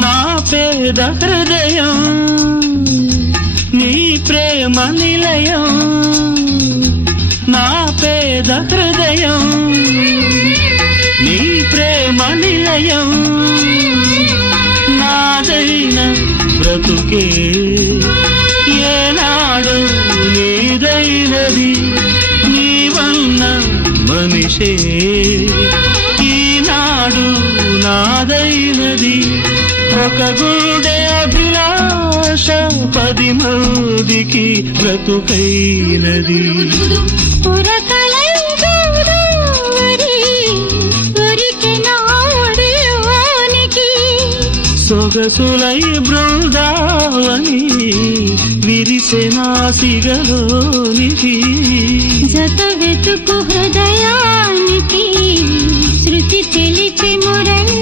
నా పేద హృదయం నీ ప్రేమ నిలయం, నా పేద హృదయం నీ ప్రేమ నిలయం. నాదైన బ్రతుకే ఏనాడు నీదైనది, నీవన్న మనిషే ఈనాడు నాదైనది. ఒక గుండె అభిలాష 10 మందికి బ్రతుకైనది. సొగసులై బృందావని విరిసెనా సిగలోనికి, జత వెతుకు హృదయానికి శృతి తెలిపి మురళి.